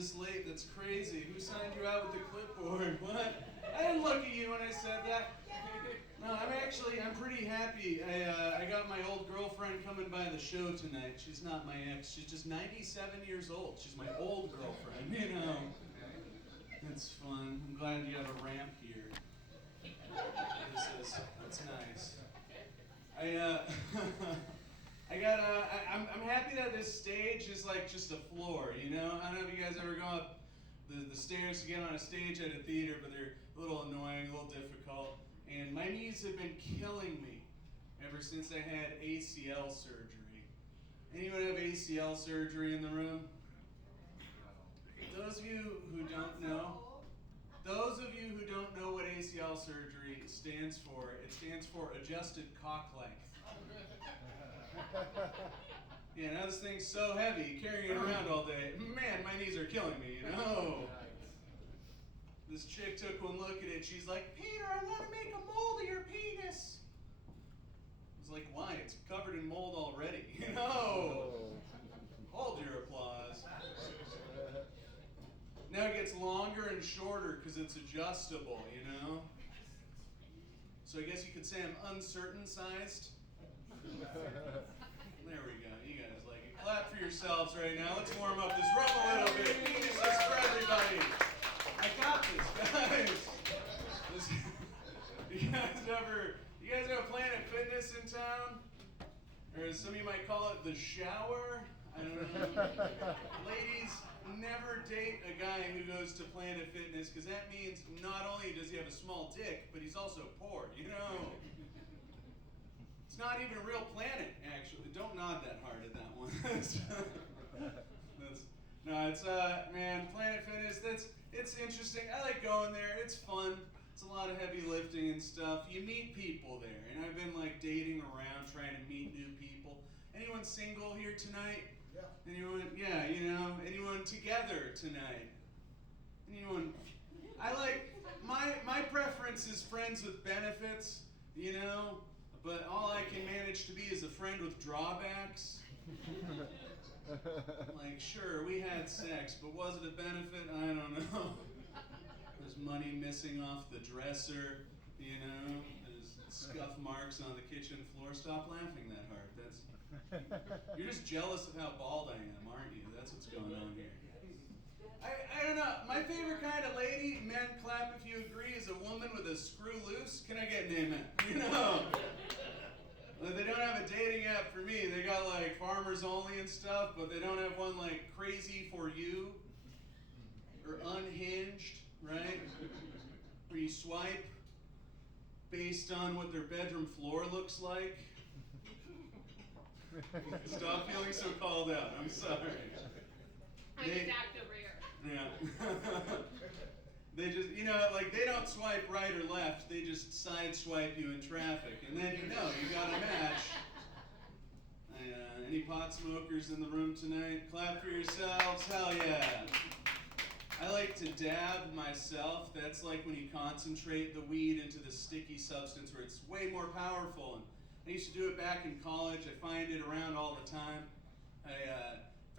this late. That's crazy. Who signed you out with the clipboard? What? I didn't look at you when I said that. No, I'm pretty happy. I got my old girlfriend coming by the show tonight. She's not my ex. She's just 97 years old. She's my old girlfriend, you know. It's fun. I'm glad you have a ramp here. That's nice. I'm happy that this stage is like just a floor, you know? I don't know if you guys ever go up the stairs to get on a stage at a theater, but they're a little annoying, a little difficult. And my knees have been killing me ever since I had ACL surgery. Anyone have ACL surgery in the room? Those of you who don't know what ACL surgery stands for, it stands for adjusted cock length. Yeah, now this thing's so heavy, carrying it around all day. Man, my knees are killing me, you know? This chick took one look at it. She's like, Peter, I want to make a mold of your penis. I was like, why? It's covered in mold already, you know? Hold your applause. Now it gets longer and shorter because it's adjustable, you know? So I guess you could say I'm uncertain sized. There we go. You guys like it. Clap for yourselves right now. Let's warm up this room a little bit. Penises for everybody. I got this, guys. You guys ever Planet Fitness in town? Or as some of you might call it, the shower? I don't know. Ladies, never date a guy who goes to Planet Fitness, because that means not only does he have a small dick, but he's also poor, you know? It's not even a real planet, actually. Don't nod that hard at that one. Man, Planet Fitness, it's interesting. I like going there. It's fun. It's a lot of heavy lifting and stuff. You meet people there, and I've been like dating around, trying to meet new people. Anyone single here tonight? Yeah. Anyone? Yeah, you know. Anyone together tonight? Anyone? I like my preference is friends with benefits, you know. But all I can manage to be is a friend with drawbacks. Like, sure, we had sex, but was it a benefit? I don't know. There's money missing off the dresser, you know. There's scuff marks on the kitchen floor. Stop laughing that hard. You're just jealous of how bald I am, aren't you? That's what's going on here. I don't know. My favorite kind of lady, men clap if you agree, is a woman with a screw loose. Can I get an amen? You know? They don't have a dating app for me. They got like farmers only and stuff, but they don't have one like crazy for you or unhinged, right? Where you swipe based on what their bedroom floor looks like. Stop feeling so called out. I'm sorry. I'm attacked over here. Yeah. They just, you know, like they don't swipe right or left. They just side swipe you in traffic. And then you know you got a match. Any pot smokers in the room tonight? Clap for yourselves. Hell yeah. I like to dab myself. That's like when you concentrate the weed into the sticky substance where it's way more powerful. And I used to do it back in college. I find it around all the time. I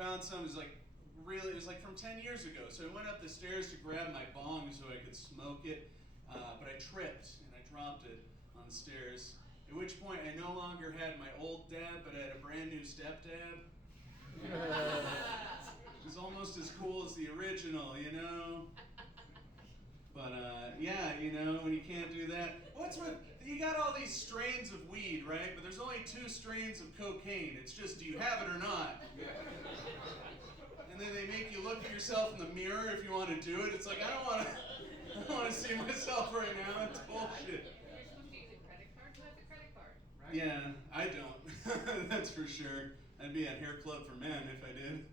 found some, it was like from 10 years ago. So I went up the stairs to grab my bong so I could smoke it, but I tripped and I dropped it on the stairs. At which point I no longer had my old dab, but I had a brand new step dab. It was almost as cool as the original, you know? But yeah, you know, when you can't do that. You got all these strains of weed, right? But there's only 2 strains of cocaine. It's just, do you have it or not? And then they make you look at yourself in the mirror if you want to do it. It's like, I don't want to see myself right now. That's bullshit. You're supposed to use a credit card. Who has a credit card? Right. Yeah, I don't. That's for sure. I'd be at Hair Club for Men if I did.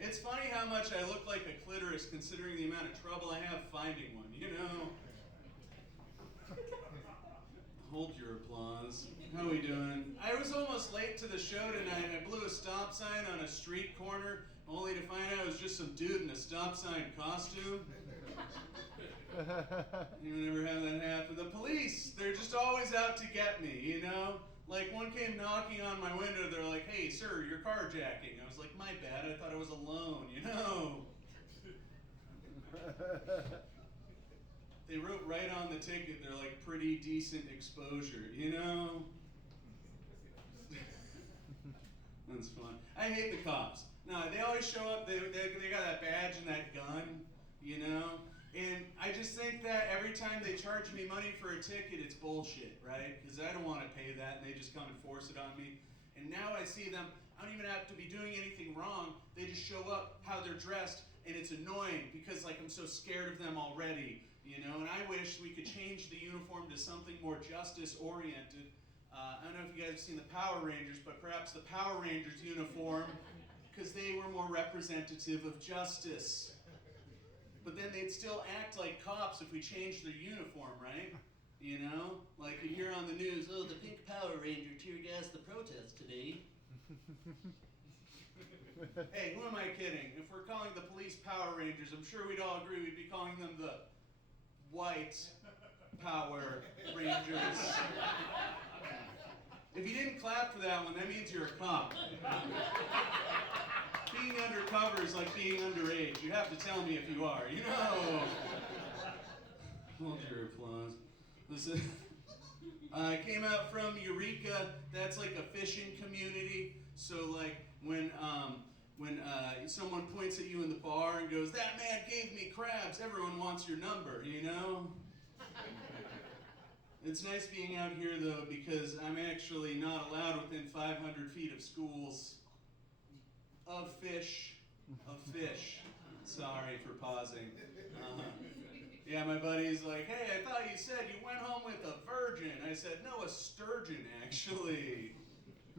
It's funny how much I look like a clitoris considering the amount of trouble I have finding one, you know? Hold your applause. How we doing? I was almost late to the show tonight. I blew a stop sign on a street corner only to find out it was just some dude in a stop sign costume. You never have that happen. The police, they're just always out to get me, you know? Like, one came knocking on my window, they're like, "Hey, sir, you're carjacking." I was like, "My bad, I thought I was alone, you know?" They wrote right on the ticket, they're like, "Pretty decent exposure," you know? That's fun. I hate the cops. No, they always show up, they got that badge and that gun, you know? And I just think that every time they charge me money for a ticket, it's bullshit, right? Because I don't want to pay that, and they just come and force it on me. And now I see them, I don't even have to be doing anything wrong. They just show up, how they're dressed, and it's annoying because, like, I'm so scared of them already, you know? And I wish we could change the uniform to something more justice-oriented. I don't know if you guys have seen the Power Rangers, but perhaps the Power Rangers uniform, because they were more representative of justice. But then they'd still act like cops if we changed their uniform, right? You know? Like you hear on the news, "Oh, the pink Power Ranger tear gassed the protest today." Hey, who am I kidding? If we're calling the police Power Rangers, I'm sure we'd all agree we'd be calling them the White Power Rangers. If you didn't clap for that one, that means you're a cop. Being undercover is like being underage. You have to tell me if you are, you know. Hold your applause. Listen, I came out from Eureka. That's like a fishing community. So like when someone points at you in the bar and goes, "That man gave me crabs," everyone wants your number, you know. It's nice being out here though because I'm actually not allowed within 500 feet of schools. Of fish. Sorry for pausing. Yeah, my buddy's like, "Hey, I thought you said you went home with a virgin." I said, "No, a sturgeon, actually."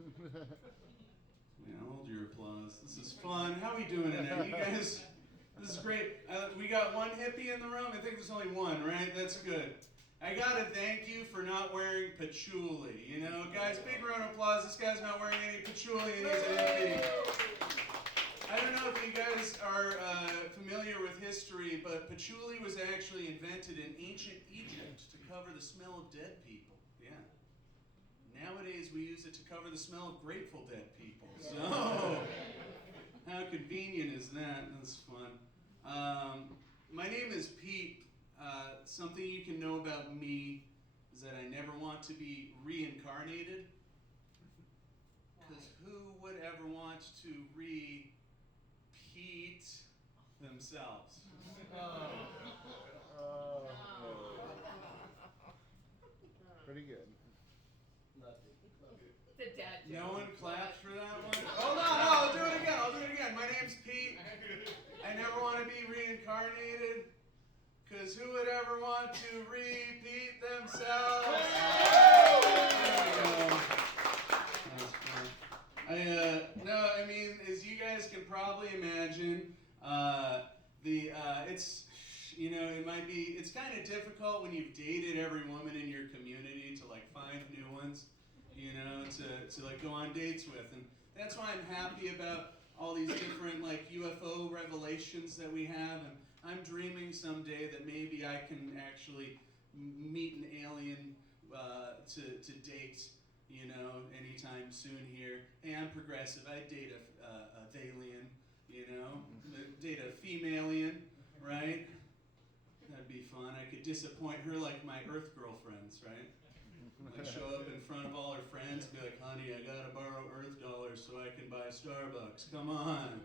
Yeah, hold your applause. This is fun. How we doing tonight? You guys, this is great. We got one hippie in the room. I think there's only one, right? That's good. I gotta thank you for not wearing patchouli. You know, guys, big round of applause. This guy's not wearing any patchouli and he's a hippie. I don't know if you guys are familiar with history, but patchouli was actually invented in ancient Egypt to cover the smell of dead people. Yeah. Nowadays we use it to cover the smell of Grateful Dead people. So, how convenient is that? That's fun. My name is Pete. Something you can know about me is that I never want to be reincarnated. Because who would ever want to repeat themselves? Pretty good. The dad joke. No one claps for that one? Oh, no, I'll do it again. My name's Pete. I never want to be reincarnated. Because who would ever want to repeat themselves? There we go. That's fun. No, I mean, as you guys can probably imagine, it's, you know, it's kind of difficult when you've dated every woman in your community to like find new ones, you know, to like go on dates with. And that's why I'm happy about all these different like UFO revelations that we have. And I'm dreaming someday that maybe I can actually meet an alien to date, you know, anytime soon here. Hey, I'm progressive. I'd date a alien, you know, date a female-alien, right? That'd be fun. I could disappoint her like my Earth girlfriends, right? Like show up in front of all her friends and be like, "Honey, I gotta borrow Earth dollars so I can buy Starbucks. Come on.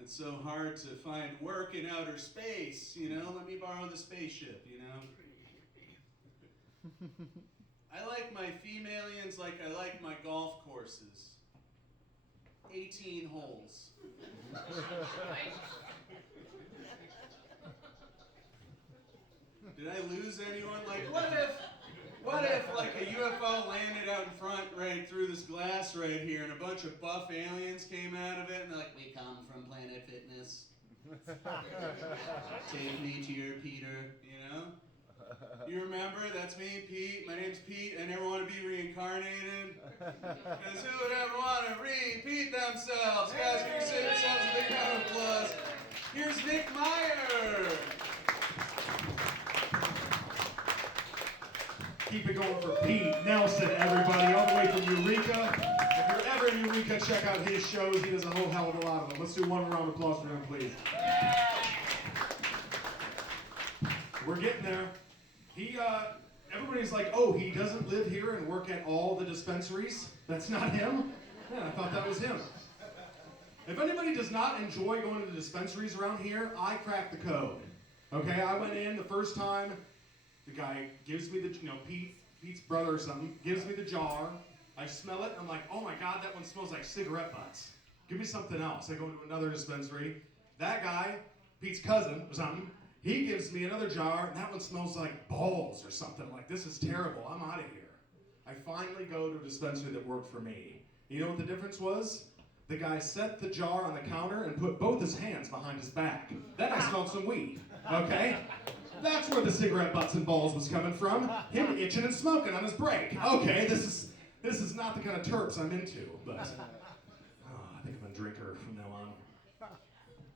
It's so hard to find work in outer space, you know? Let me borrow the spaceship, you know?" I like my femalians like I like my golf courses. 18 holes. Did I lose anyone? Like, what if like a UFO landed out in front right through this glass right here and a bunch of buff aliens came out of it and they're like, "We come from Planet Fitness. Take me to your Peter," you know? You remember? That's me, Pete. My name's Pete. I never want to be reincarnated. Because who would ever want to repeat themselves? Guys, can you say yourselves a big round of applause? Here's Nick Meyer. keep it going for Pete Nelson, everybody, all the way from Eureka. If you're ever in Eureka, check out his shows. He does a whole hell of a lot of them. Let's do one round of applause for him, please. We're getting there. Everybody's like, oh, he doesn't live here and work at all the dispensaries? That's not him? Yeah, I thought that was him. If anybody does not enjoy going to the dispensaries around here, I cracked the code. Okay, I went in the first time, the guy gives me the, Pete's brother or something, gives me the jar, I smell it, and I'm like, oh my God, that one smells like cigarette butts. Give me something else. I go into another dispensary. That guy, Pete's cousin or something, he gives me another jar, and that one smells like balls or something. Like, this is terrible. I'm out of here. I finally go to a dispensary that worked for me. You know what the difference was? The guy set the jar on the counter and put both his hands behind his back. Then I smelled some weed, okay? That's where the cigarette butts and balls was coming from. Him itching and smoking on his break. Okay, this is not the kind of terps I'm into, but I think I'm a drinker from now on.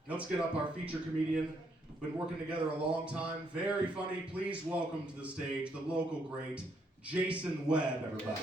Let's get up our feature comedian. Been working together a long time. Very funny. Please welcome to the stage the local great Jason Webb, everybody.